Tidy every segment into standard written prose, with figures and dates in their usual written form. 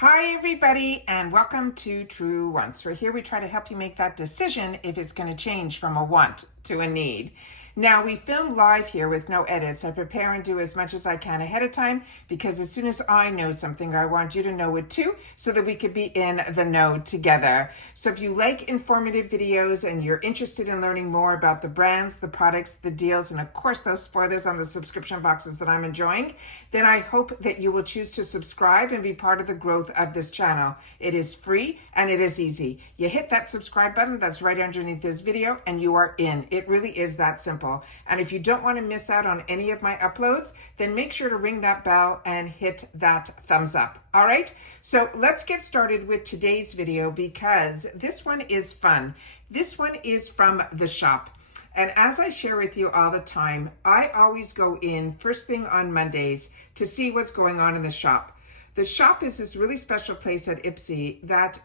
Hi everybody and welcome to Truewants. Where here we try to help you make that decision if it's going to change from a want to a need. Now we film live here with no edits. I prepare and do as much as I can ahead of time because as soon as I know something, I want you to know it too so that we could be in the know together. So if you like informative videos and you're interested in learning more about the brands, the products, the deals, and of course those spoilers on the subscription boxes that I'm enjoying, then I hope that you will choose to subscribe and be part of the growth of this channel. It is free and it is easy. You hit that subscribe button that's right underneath this video and you are in. It really is that simple. And if you don't want to miss out on any of my uploads, then make sure to ring that bell and hit that thumbs up. All right, so let's get started with today's video because this one is fun. This one is from the shop. And as I share with you all the time, I always go in first thing on Mondays to see what's going on in the shop. The shop is this really special place at IPSY that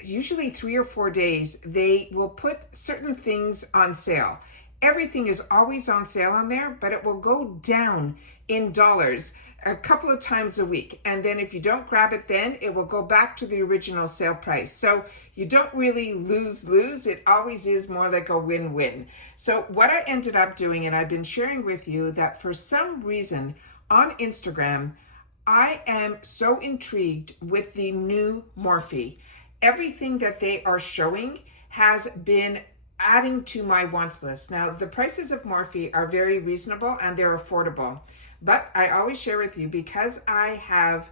usually 3 or 4 days, they will put certain things on sale. Everything is always on sale on there, but it will go down in dollars a couple of times a week. And then if you don't grab it then, it will go back to the original sale price. So you don't really lose. It always is more like a win-win. So what I ended up doing, and I've been sharing with you that for some reason on Instagram, I am so intrigued with the new Morphe. Everything that they are showing has been adding to my wants list. Now, the prices of Morphe are very reasonable and they're affordable. But I always share with you, because I have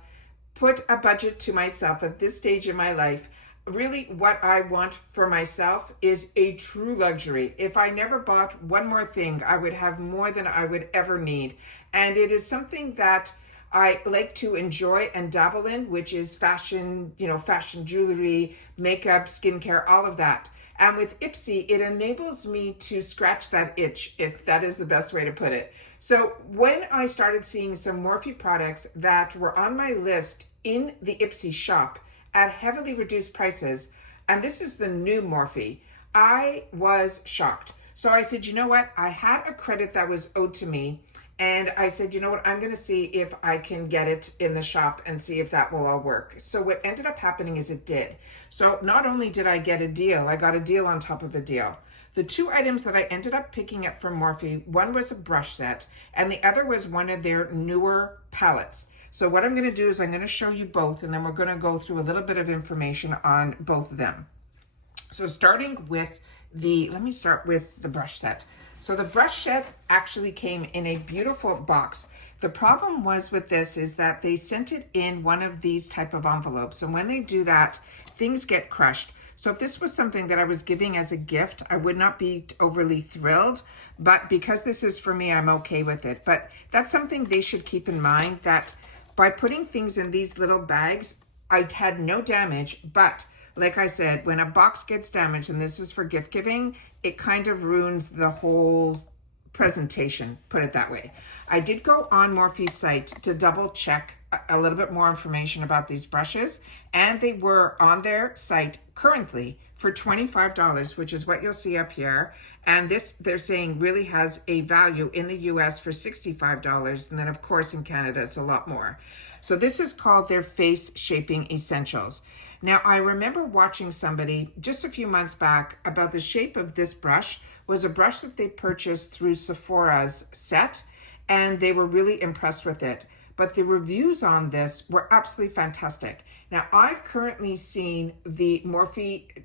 put a budget to myself at this stage in my life, really what I want for myself is a true luxury. If I never bought one more thing, I would have more than I would ever need. And it is something that I like to enjoy and dabble in, which is fashion, fashion jewelry, makeup, skincare, all of that. And with IPSY, it enables me to scratch that itch, if that is the best way to put it. So when I started seeing some Morphe products that were on my list in the IPSY shop at heavily reduced prices, and this is the new Morphe, I was shocked. So I said, you know what? I had a credit that was owed to me. And I said, you know what, I'm going to see if I can get it in the shop and see if that will all work. So what ended up happening is it did. So not only did I get a deal, I got a deal on top of a deal. The two items that I ended up picking up from Morphe, one was a brush set and the other was one of their newer palettes. So what I'm going to do is I'm going to show you both and then we're going to go through a little bit of information on both of them. So starting with let me start with the brush set. So the brush set actually came in a beautiful box. The problem was with this is that they sent it in one of these type of envelopes. And when they do that, things get crushed. So if this was something that I was giving as a gift, I would not be overly thrilled. But because this is for me, I'm okay with it. But that's something they should keep in mind, that by putting things in these little bags, I had no damage, but like I said, when a box gets damaged, and this is for gift giving, it kind of ruins the whole presentation, put it that way. I did go on Morphe's site to double check a little bit more information about these brushes, and they were on their site currently for $25, which is what you'll see up here. And this, they're saying, really has a value in the US for $65. And then of course in Canada, it's a lot more. So this is called their Face Shaping Essentials. Now, I remember watching somebody just a few months back about the shape of this brush. Was a brush that they purchased through Sephora's set, and they were really impressed with it. But the reviews on this were absolutely fantastic. Now, I've currently seen the Morphe,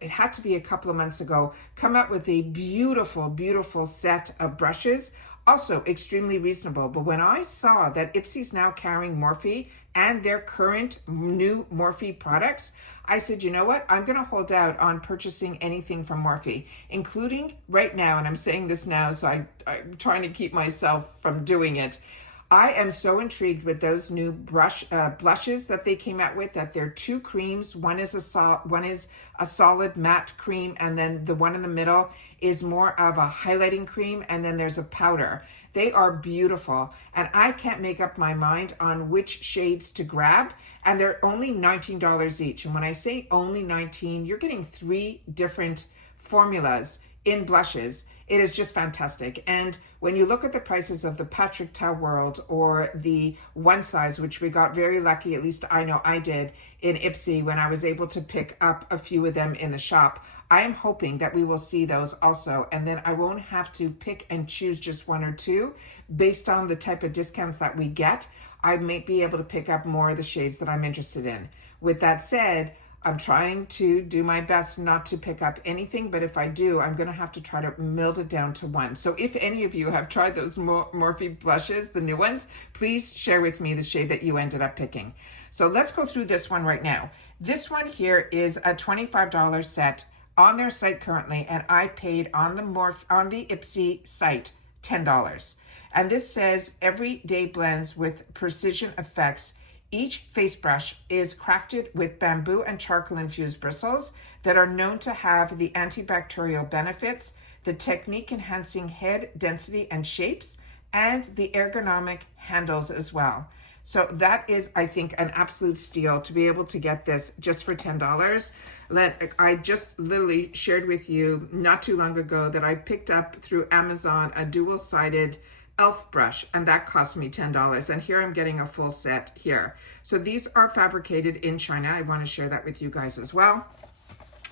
it had to be a couple of months ago, come out with a beautiful, beautiful set of brushes, also extremely reasonable. But when I saw that IPSY's now carrying Morphe and their current new Morphe products, I said, you know what? I'm going to hold out on purchasing anything from Morphe, including right now, and I'm saying this now, so I'm trying to keep myself from doing it. I am so intrigued with those new blushes that they came out with, that they're two creams. One is a solid matte cream, and then the one in the middle is more of a highlighting cream, and then there's a powder. They are beautiful, and I can't make up my mind on which shades to grab, and they're only $19 each. And when I say only $19, you're getting 3 different formulas in blushes, it is just fantastic. And when you look at the prices of the Patrick Ta World or the One Size, which we got very lucky, at least I know I did, in IPSY when I was able to pick up a few of them in the shop, I am hoping that we will see those also. And then I won't have to pick and choose just one or two based on the type of discounts that we get. I might be able to pick up more of the shades that I'm interested in. With that said, I'm trying to do my best not to pick up anything, but if I do, I'm going to have to try to meld it down to one. So if any of you have tried those Morphe blushes, the new ones, please share with me the shade that you ended up picking. So let's go through this one right now. This one here is a $25 set on their site currently, and I paid on the IPSY site $10. And this says everyday blends with precision effects. Each face brush is crafted with bamboo and charcoal infused bristles that are known to have the antibacterial benefits, the technique enhancing head density and shapes, and the ergonomic handles as well. So that is, I think, an absolute steal to be able to get this just for $10. I just literally shared with you not too long ago that I picked up through Amazon a dual-sided elf brush, and that cost me $10. And here I'm getting a full set here. So these are fabricated in China. I want to share that with you guys as well.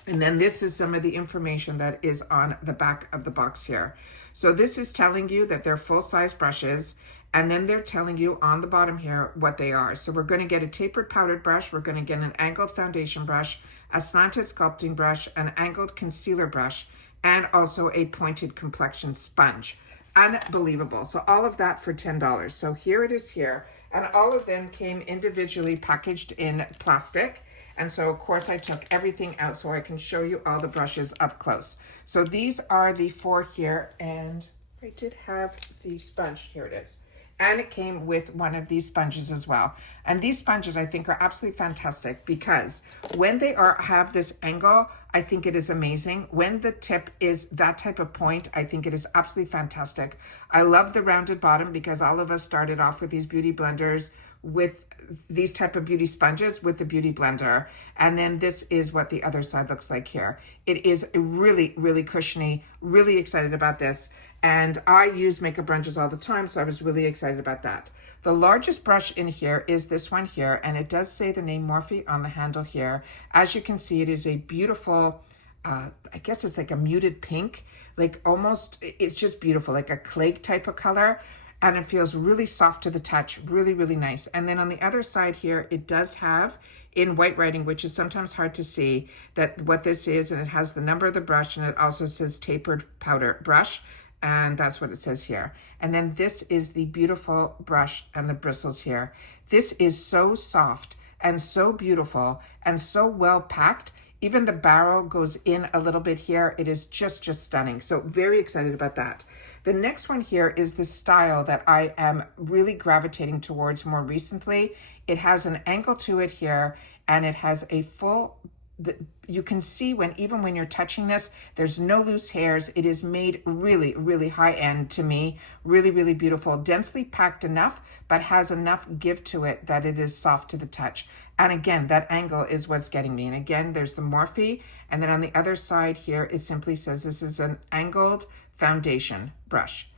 And then this is some of the information that is on the back of the box here. So this is telling you that they're full-size brushes, and then they're telling you on the bottom here what they are. So we're going to get a tapered powdered brush, we're going to get an angled foundation brush, a slanted sculpting brush, an angled concealer brush, and also a pointed complexion sponge. Unbelievable. So all of that for $10. So here it is here, and all of them came individually packaged in plastic. And so of course I took everything out so I can show you all the brushes up close. So these are the 4 here, and I did have the sponge. Here it is. And it came with one of these sponges as well. And these sponges I think are absolutely fantastic because when they have this angle, I think it is amazing. When the tip is that type of point, I think it is absolutely fantastic. I love the rounded bottom because all of us started off with these beauty blenders with these type of beauty sponges with the beauty blender. And then this is what the other side looks like here. It is really, really cushiony, really excited about this. And I use makeup brushes all the time, so I was really excited about that. The largest brush in here is this one here, and it does say the name Morphe on the handle here. As you can see, it is a beautiful, I guess it's like a muted pink, like almost, it's just beautiful, like a clay type of color. And it feels really soft to the touch, really, really nice. And then on the other side here, it does have in white writing, which is sometimes hard to see, that what this is, and it has the number of the brush, and it also says tapered powder brush. And that's what it says here. And then this is the beautiful brush and the bristles here. This is so soft and so beautiful and so well packed. Even the barrel goes in a little bit here. It is just stunning. So very excited about that. The next one here is the style that I am really gravitating towards more recently. It has an angle to it here, and it has a full, you can see even when you're touching this, there's no loose hairs. It is made really, really high end to me. Really, really beautiful. Densely packed enough, but has enough give to it that it is soft to the touch. And again, that angle is what's getting me. And again, there's the Morphe. And then on the other side here, it simply says this is an angled foundation brush.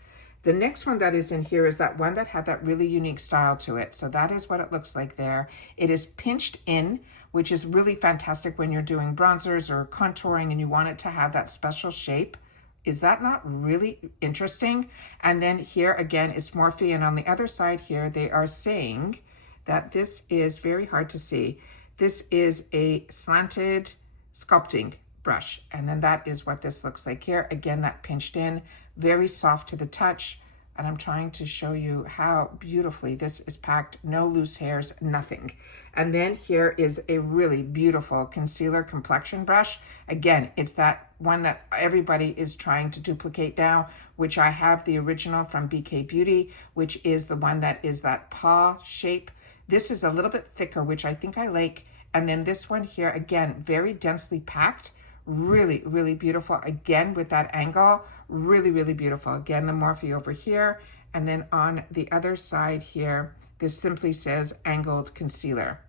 The next one that is in here is that one that had that really unique style to it. So that is what it looks like there. It is pinched in, which is really fantastic when you're doing bronzers or contouring and you want it to have that special shape. Is that not really interesting? And then here again, it's Morphe. And on the other side here, they are saying that this is very hard to see. This is a slanted sculpting brush. And then that is what this looks like here. Again, that pinched in, very soft to the touch. And I'm trying to show you how beautifully this is packed. No loose hairs, nothing. And then here is a really beautiful concealer complexion brush. Again, it's that one that everybody is trying to duplicate now, which I have the original from BK Beauty, which is the one that is that paw shape. This is a little bit thicker, which I think I like. And then this one here, again, very densely packed. Really, really beautiful. Again, with that angle, really, really beautiful. Again, the Morphe over here. And then on the other side here, this simply says angled concealer.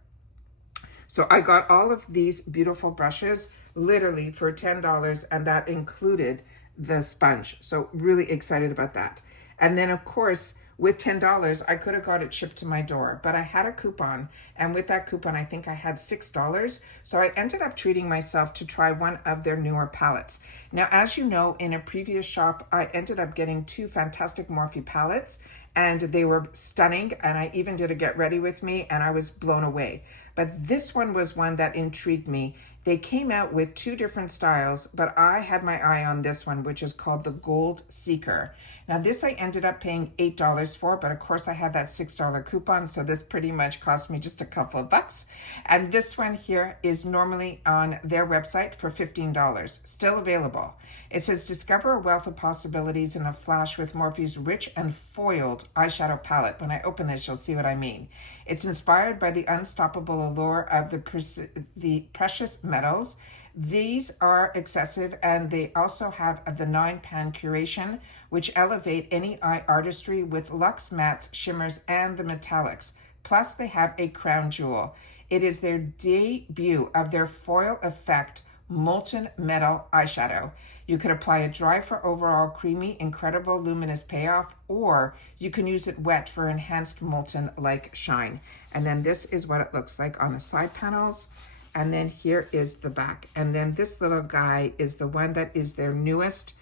So I got all of these beautiful brushes literally for $10, and that included the sponge. So really excited about that. And then of course, with $10, I could have got it shipped to my door, but I had a coupon, and with that coupon, I think I had $6. So I ended up treating myself to try one of their newer palettes. Now, as you know, in a previous shop, I ended up getting 2 fantastic Morphe palettes, and they were stunning, and I even did a get ready with me, and I was blown away. But this one was one that intrigued me. They came out with 2 different styles, but I had my eye on this one, which is called the Gold Seeker. Now this I ended up paying $8 for, but of course I had that $6 coupon, so this pretty much cost me just a couple of bucks. And this one here is normally on their website for $15, still available. It says, discover a wealth of possibilities in a flash with Morphe's rich and foiled eyeshadow palette. When I open this, you'll see what I mean. It's inspired by the unstoppable allure of the precious metals. These are excessive, and they also have the 9-pan curation, which elevate any eye artistry with luxe mattes, shimmers, and the metallics. Plus, they have a crown jewel. It is their debut of their foil effect molten metal eyeshadow. You could apply it dry for overall creamy, incredible luminous payoff, or you can use it wet for enhanced molten-like shine. And then this is what it looks like on the side panels. And then here is the back. And then this little guy is the one that is their newest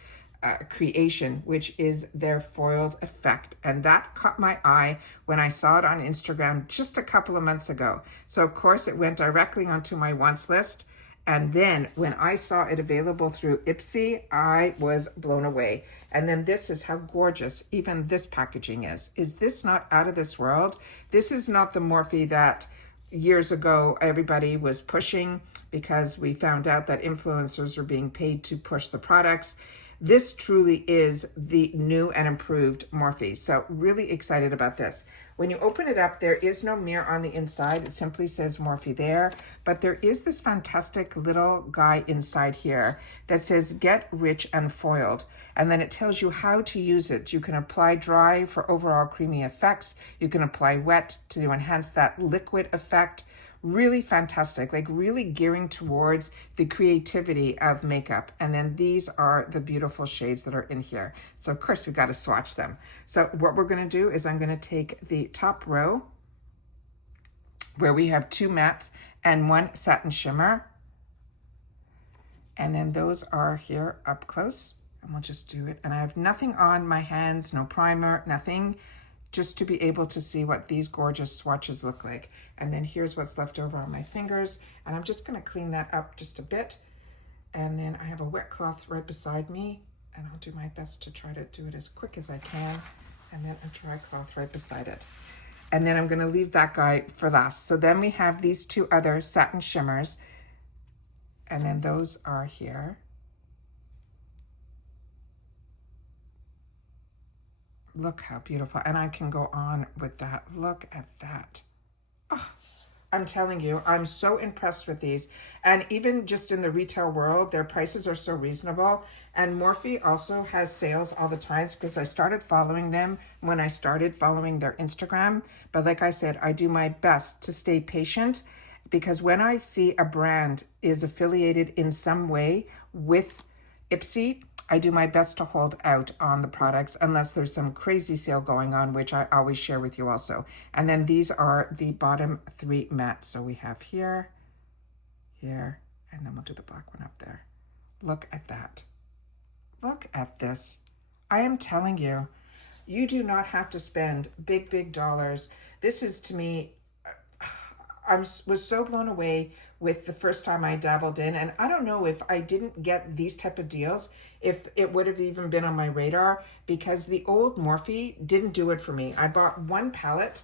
creation, which is their foiled effect. And that caught my eye when I saw it on Instagram just a couple of months ago. So of course it went directly onto my wants list. And then when I saw it available through IPSY, I was blown away. And then this is how gorgeous even this packaging is. Is this not out of this world? This is not the Morphe that years ago everybody was pushing because we found out that influencers are being paid to push the products. This truly is the new and improved Morphe. So really excited about this. When you open it up, there is no mirror on the inside. It simply says Morphe there, but there is this fantastic little guy inside here that says get rich and foiled. And then it tells you how to use it. You can apply dry for overall creamy effects. You can apply wet to enhance that liquid effect. Really fantastic, like really gearing towards the creativity of makeup. And then these are the beautiful shades that are in here. So of course we've got to swatch them. So what we're gonna do is I'm gonna take the top row where we have 2 mattes and 1 satin shimmer. And then those are here up close, and we'll just do it. And I have nothing on my hands, no primer, nothing, just to be able to see what these gorgeous swatches look like. And then here's what's left over on my fingers. And I'm just gonna clean that up just a bit. And then I have a wet cloth right beside me, and I'll do my best to try to do it as quick as I can. And then a dry cloth right beside it. And then I'm gonna leave that guy for last. So then we have these 2 other satin shimmers, and then those are here. Look how beautiful. And I can go on with that. Look at that. Oh, I'm telling you, I'm so impressed with these. And even just in the retail world, their prices are so reasonable. And Morphe also has sales all the time because I started following them when I started following their Instagram. But like I said, I do my best to stay patient, because when I see a brand is affiliated in some way with IPSY, I do my best to hold out on the products unless there's some crazy sale going on, which I always share with you also. And then these are the bottom 3 mattes. So we have here, here, and then we'll do the black one up there. Look at that. Look at this. I am telling you, you do not have to spend big, big dollars. This is, to me, I was so blown away with the first time I dabbled in. And I don't know if I didn't get these type of deals, if it would have even been on my radar, because the old Morphe didn't do it for me. I bought 1 palette.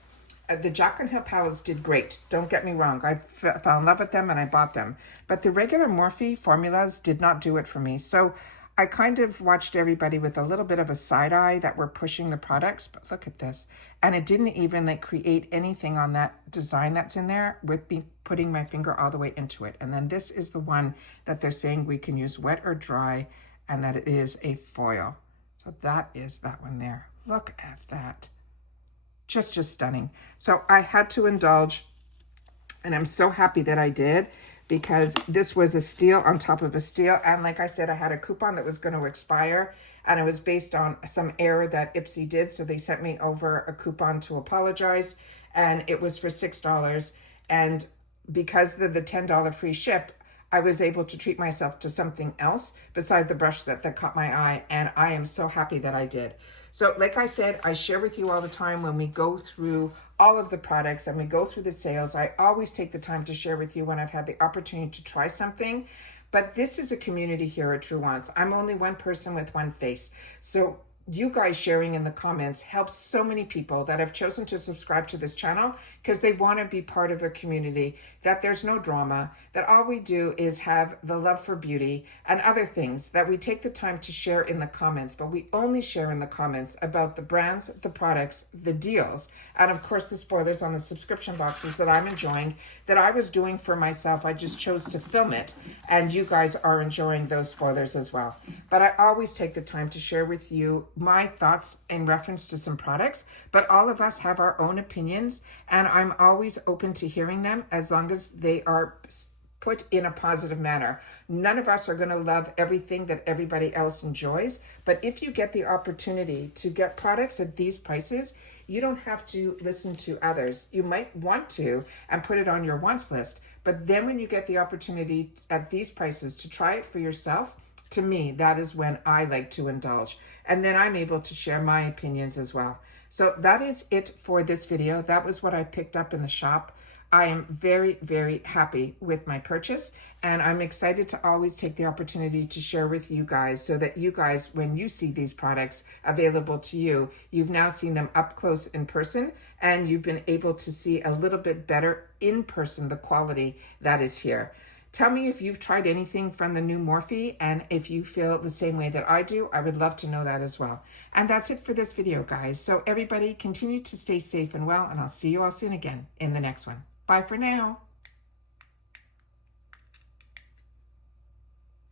The Jaclyn Hill palettes did great. Don't get me wrong. I fell in love with them and I bought them. But the regular Morphe formulas did not do it for me. So I kind of watched everybody with a little bit of a side eye that were pushing the products, but look at this. And it didn't even like create anything on that design that's in there with me putting my finger all the way into it. And then this is the one that they're saying we can use wet or dry, and that it is a foil. So that is that one there. Look at that. Just stunning. So I had to indulge, and I'm so happy that I did, because this was a steal on top of a steal. And like I said, I had a coupon that was going to expire, and it was based on some error that IPSY did. So they sent me over a coupon to apologize, and it was for $6. And because of the $10 free ship, I was able to treat myself to something else beside the brush set that caught my eye, and I am so happy that I did. So like I said, I share with you all the time when we go through all of the products and we go through the sales. I always take the time to share with you when I've had the opportunity to try something. But this is a community here at Truewants. I'm only one person with one face. So you guys sharing in the comments helps so many people that have chosen to subscribe to this channel because they want to be part of a community, that there's no drama, that all we do is have the love for beauty and other things that we take the time to share in the comments, but we only share in the comments about the brands, the products, the deals, and of course the spoilers on the subscription boxes that I'm enjoying, that I was doing for myself. I just chose to film it, and you guys are enjoying those spoilers as well. But I always take the time to share with you my thoughts in reference to some products, but all of us have our own opinions, and I'm always open to hearing them as long as they are put in a positive manner. None of us are going to love everything that everybody else enjoys, but if you get the opportunity to get products at these prices, you don't have to listen to others. You might want to and put it on your wants list, but then when you get the opportunity at these prices to try it for yourself, to me, that is when I like to indulge. And then I'm able to share my opinions as well. So that is it for this video. That was what I picked up in the shop. I am very, very happy with my purchase, and I'm excited to always take the opportunity to share with you guys so that you guys, when you see these products available to you, you've now seen them up close in person, and you've been able to see a little bit better in person the quality that is here. Tell me if you've tried anything from the new Morphe, and if you feel the same way that I do, I would love to know that as well. And that's it for this video, guys. So everybody continue to stay safe and well, and I'll see you all soon again in the next one. Bye for now.